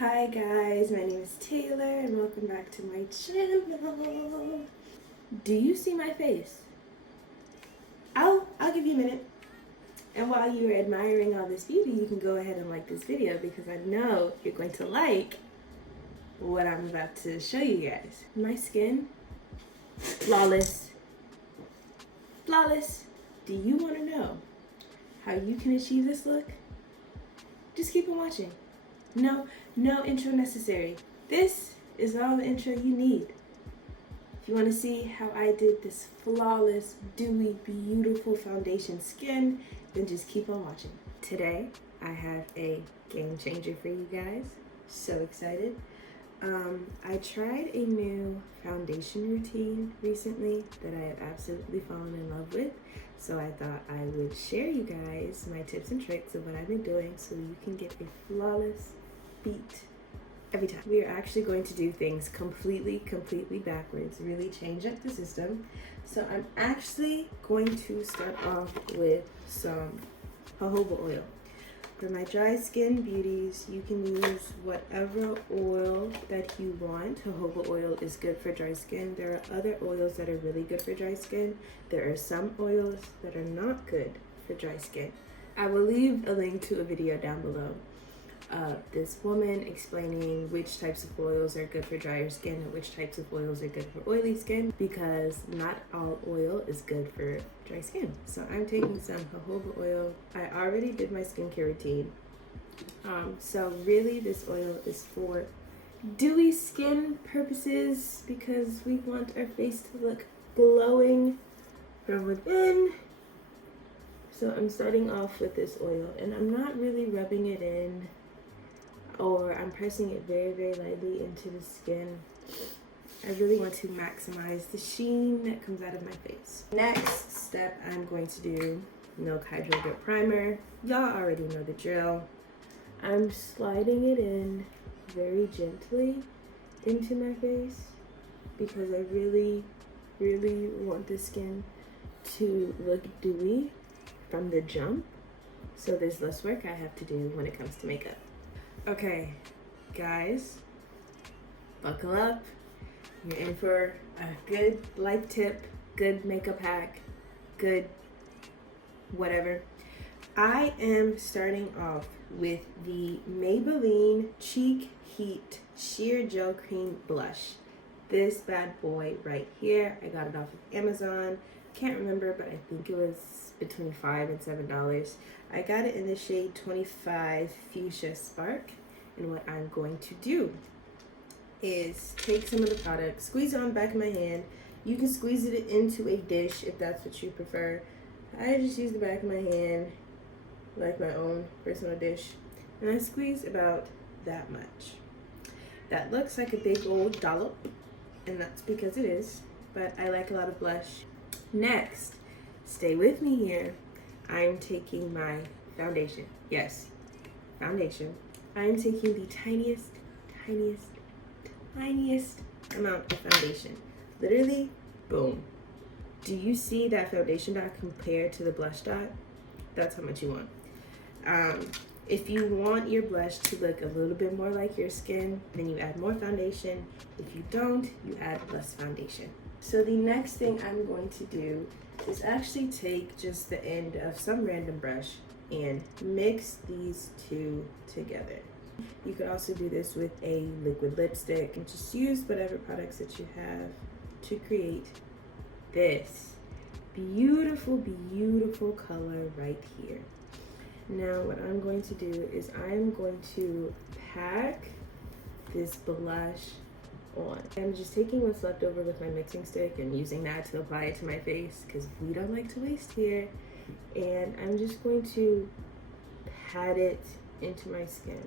Hi guys, my name is Taylor and welcome back to my channel. Do you see my face? I'll give you a minute. And while you are admiring all this beauty, you can go ahead and like this video because I know you're going to like what I'm about to show you guys. My skin, flawless. Flawless. Do you want to know how you can achieve this look? Just keep on watching. No intro necessary. This is all the intro you need. If you want to see how I did this flawless, dewy, beautiful foundation skin, then just keep on watching. Today, I have a game changer for you guys. So excited. I tried a new foundation routine recently that I have absolutely fallen in love with. So I thought I would share you guys my tips and tricks of what I've been doing so you can get a flawless beat every time. We are actually going to do things completely backwards, really change up the system. So I'm actually going to start off with some jojoba oil. For my dry skin beauties, you can use whatever oil that you want. Jojoba oil is good for dry skin. There are other oils that are really good for dry skin. There are some oils that are not good for dry skin. I will leave a link to a video down below of this woman explaining which types of oils are good for drier skin and which types of oils are good for oily skin, because not all oil is good for dry skin. So I'm taking some jojoba oil. I already did my skincare routine. So really this oil is for dewy skin purposes because we want our face to look glowing from within. So I'm starting off with this oil and I'm not really rubbing it in, or I'm pressing it very lightly into the skin. I really want to maximize the sheen that comes out of my face. Next step, I'm going to do Milk Hydro Grip Primer. Y'all already know the drill. I'm sliding it in very gently into my face because I really want the skin to look dewy from the jump. So there's less work I have to do when it comes to makeup. Okay, guys, buckle up. You're in for a good life tip, good makeup hack, good whatever. I am starting off with the Maybelline Cheek Heat Sheer Gel Cream Blush. This bad boy right here, I got it off of Amazon. Can't remember, but I think it was between $5 and $7. I got it in the shade 25 Fuchsia Spark, and what I'm going to do is take some of the product, squeeze it on the back of my hand. You can squeeze it into a dish if that's what you prefer. I just use the back of my hand like my own personal dish, and I squeeze about that much. That looks like a big old dollop, and that's because it is, but I like a lot of blush. Next, stay with me here. I'm taking my foundation. Yes, foundation. I'm taking the tiniest amount of foundation. Literally, boom. Do you see that foundation dot compared to the blush dot? That's how much you want. If you want your blush to look a little bit more like your skin, then you add more foundation. If you don't, you add less foundation. So the next thing I'm going to do is actually take just the end of some random brush and mix these two together. You could also do this with a liquid lipstick and just use whatever products that you have to create this beautiful color right here. Now what I'm going to do is I'm going to pack this blush on. I'm just taking what's left over with my mixing stick and using that to apply it to my face because we don't like to waste here. And I'm just going to pat it into my skin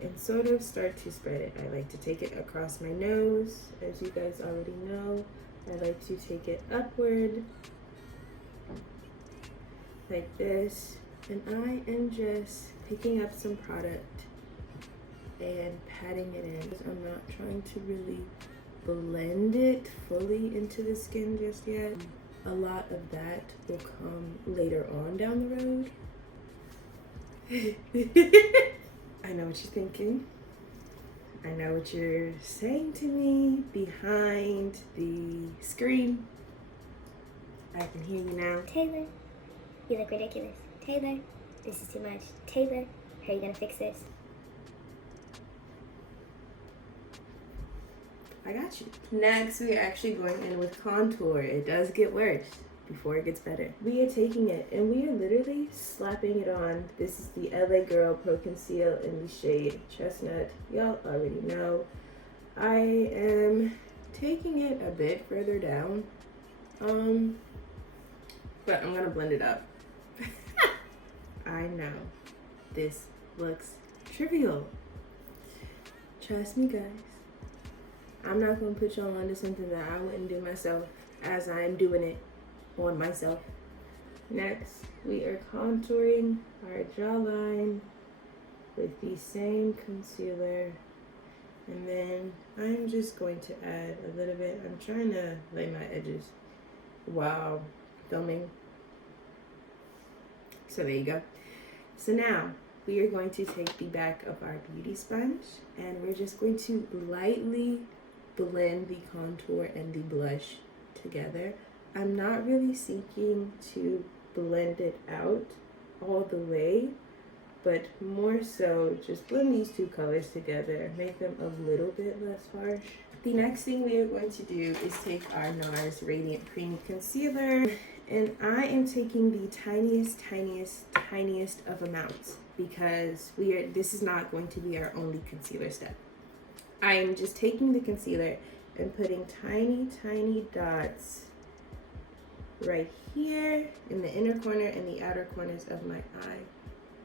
and sort of start to spread it. I like to take it across my nose, as you guys already know. I like to take it upward like this, and I am just picking up some product and patting it in. I'm not trying to really blend it fully into the skin just yet. A lot of that will come later on down the road. I know what you're thinking. I know what you're saying to me behind the screen. I can hear you now. Taylor, you look ridiculous. Taylor, this is too much. Taylor, how are you gonna fix this? I got you. Next, we are actually going in with contour. It does get worse before it gets better. We are taking it and we are literally slapping it on. This is the LA Girl Pro Conceal in the shade Chestnut. Y'all already know. I am taking it a bit further down. But I'm gonna blend it up. I know this looks trivial. Trust me, guys. I'm not gonna put y'all onto something that I wouldn't do myself as I am doing it on myself. Next, we are contouring our jawline with the same concealer. And then I'm just going to add a little bit. I'm trying to lay my edges while filming. So there you go. So now we are going to take the back of our beauty sponge and we're just going to lightly blend the contour and the blush together. I'm not really seeking to blend it out all the way, but more so just blend these two colors together, make them a little bit less harsh. The next thing we are going to do is take our NARS Radiant Creamy Concealer, and I am taking the tiniest of amounts because this is not going to be our only concealer step. I am just taking the concealer and putting tiny dots right here in the inner corner and the outer corners of my eye,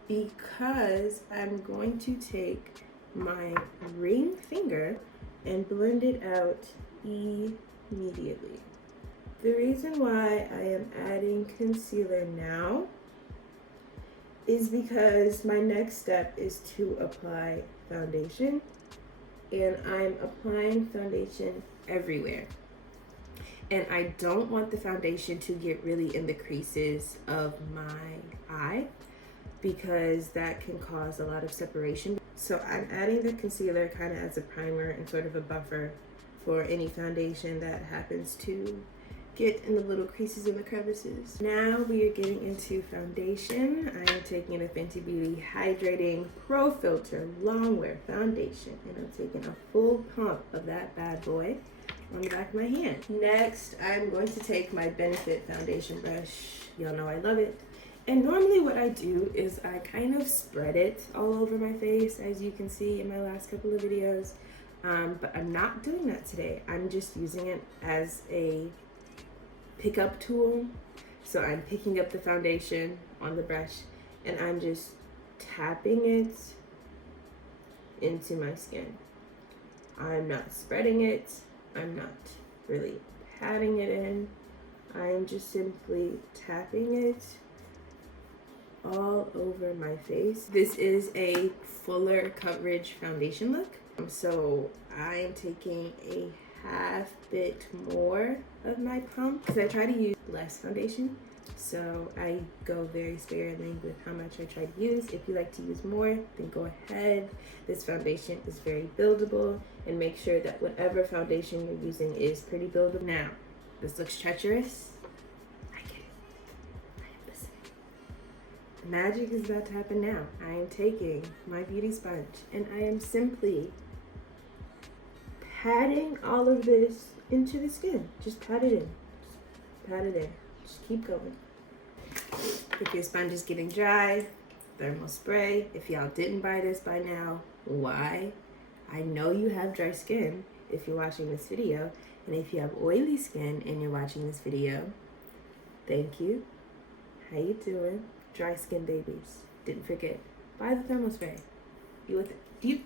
because I'm going to take my ring finger and blend it out immediately. The reason why I am adding concealer now is because my next step is to apply foundation, and I'm applying foundation everywhere. And I don't want the foundation to get really in the creases of my eye because that can cause a lot of separation. So I'm adding the concealer kind of as a primer and sort of a buffer for any foundation that happens to get in the little creases and the crevices. Now we are getting into foundation. I am taking a Fenty Beauty Hydrating Pro Filter Longwear Foundation, and I'm taking a full pump of that bad boy on the back of my hand. Next, I'm going to take my Benefit foundation brush. Y'all know I love it. And normally what I do is I kind of spread it all over my face, as you can see in my last couple of videos. But I'm not doing that today. I'm just using it as a pickup tool. So I'm picking up the foundation on the brush and I'm just tapping it into my skin. I'm not spreading it. I'm not really patting it in. I am just simply tapping it all over my face. This is a fuller coverage foundation look. So I am taking a half bit more of my pump because I try to use less foundation. So I go very sparingly with how much I try to use. If you like to use more, then go ahead. This foundation is very buildable, and make sure that whatever foundation you're using is pretty buildable. Now, this looks treacherous. I get it. I am listening. The magic is about to happen now. I am taking my beauty sponge and I am simply patting all of this into the skin. Just pat it in. Just pat it in. Just keep going. If your sponge is getting dry, thermal spray. If y'all didn't buy this by now, why? I know you have dry skin if you're watching this video, and if you have oily skin and you're watching this video, thank you. How you doing? Dry skin babies. Didn't forget. Buy the thermal spray. You with it? Do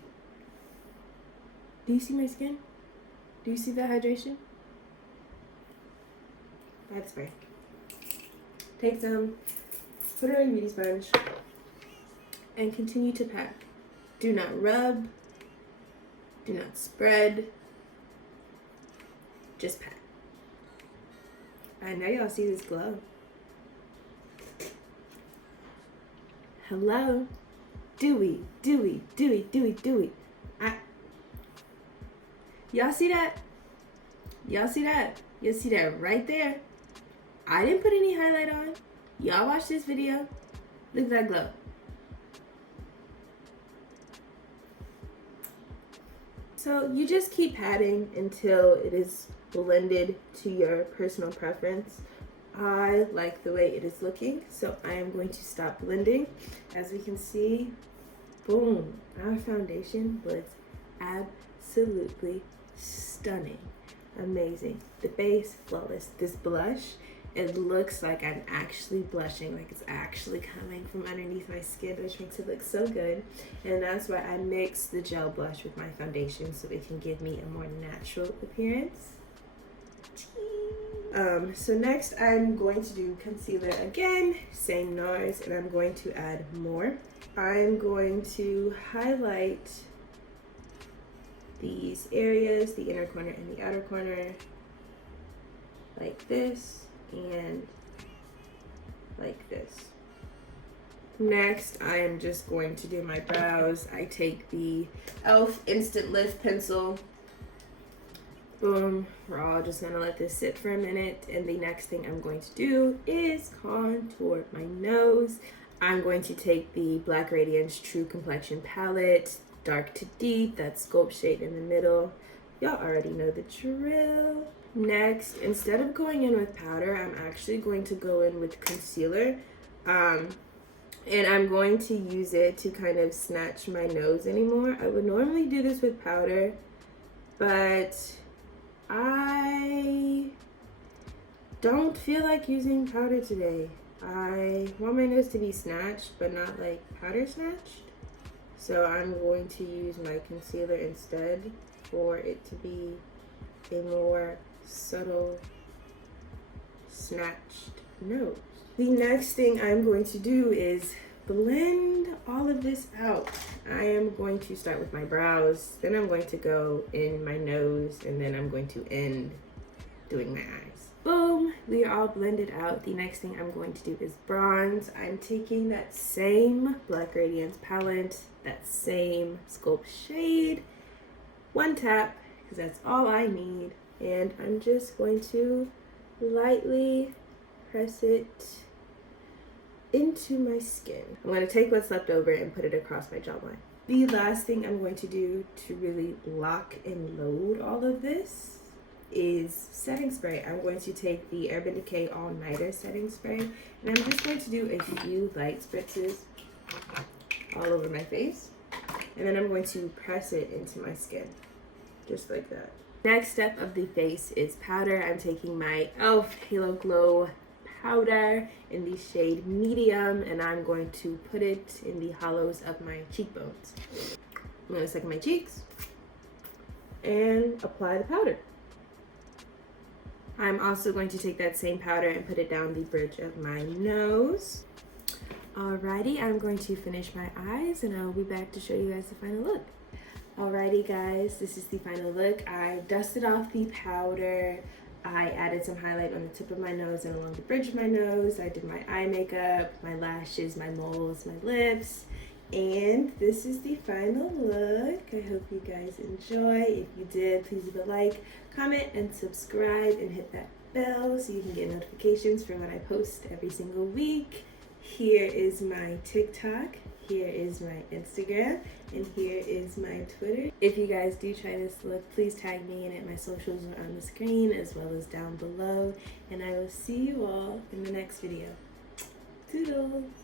you see my skin? Do you see the hydration? Buy the spray. Take some, put it on your beauty sponge, and continue to pat. Do not rub. Do not spread. Just pat. I know y'all see this glow. Hello. dewy, dewy, dewy, dewy, dewy. Y'all see that? Y'all see that? You see that right there? I didn't put any highlight on. Y'all watch this video. Look at that glow. So you just keep patting until it is blended to your personal preference. I like the way it is looking, so I am going to stop blending. As we can see, boom, our foundation was absolutely stunning. Amazing. The base, flawless. This blush, it looks like I'm actually blushing, like it's actually coming from underneath my skin, which makes it look so good. And that's why I mix the gel blush with my foundation so it can give me a more natural appearance. So next I'm going to do concealer again, same NARS, and I'm going to add more. I'm going to highlight these areas, the inner corner and the outer corner, like this and like this. Next, I am just going to do my brows. I take the e.l.f. Instant Lift Pencil. Boom, we're all just gonna let this sit for a minute, and the next thing I'm going to do is contour my nose. I'm going to take the Black Radiance True Complexion Palette, dark to deep, that sculpt shade in the middle. Y'all already know the drill. Next, instead of going in with powder, I'm actually going to go in with concealer. And I'm going to use it to kind of snatch my nose anymore. I would normally do this with powder, but I don't feel like using powder today. I want my nose to be snatched, but not like powder snatched. So I'm going to use my concealer instead for it to be a more subtle snatched nose. The next thing I'm going to do is blend all of this out. I am going to start with my brows, then I'm going to go in my nose, and then I'm going to end doing my eyes. Boom, we are all blended out. The next thing I'm going to do is bronze. I'm taking that same Black Radiance palette, that same sculpt shade, one tap, because that's all I need, and I'm just going to lightly press it into my skin. I'm going to take what's left over and put it across my jawline. The last thing I'm going to do to really lock and load all of this is setting spray. I'm going to take the Urban Decay All Nighter setting spray, and I'm just going to do a few light spritzes all over my face, and then I'm going to press it into my skin, just like that. Next step of the face is powder. I'm taking my e.l.f. Halo Glow powder in the shade medium, and I'm going to put it in the hollows of my cheekbones. I'm going to second my cheeks and apply the powder. I'm also going to take that same powder and put it down the bridge of my nose. Alrighty, I'm going to finish my eyes and I'll be back to show you guys the final look. Alrighty guys, this is the final look. I dusted off the powder. I added some highlight on the tip of my nose and along the bridge of my nose. I did my eye makeup, my lashes, my moles, my lips. And this is the final look. I hope you guys enjoy. If you did, please leave a like, comment, and subscribe, and hit that bell so you can get notifications for when I post every single week. Here is my TikTok, here is my Instagram, and here is my Twitter. If you guys do try this look, please tag me in it. My socials are on the screen as well as down below. And I will see you all in the next video. Toodles!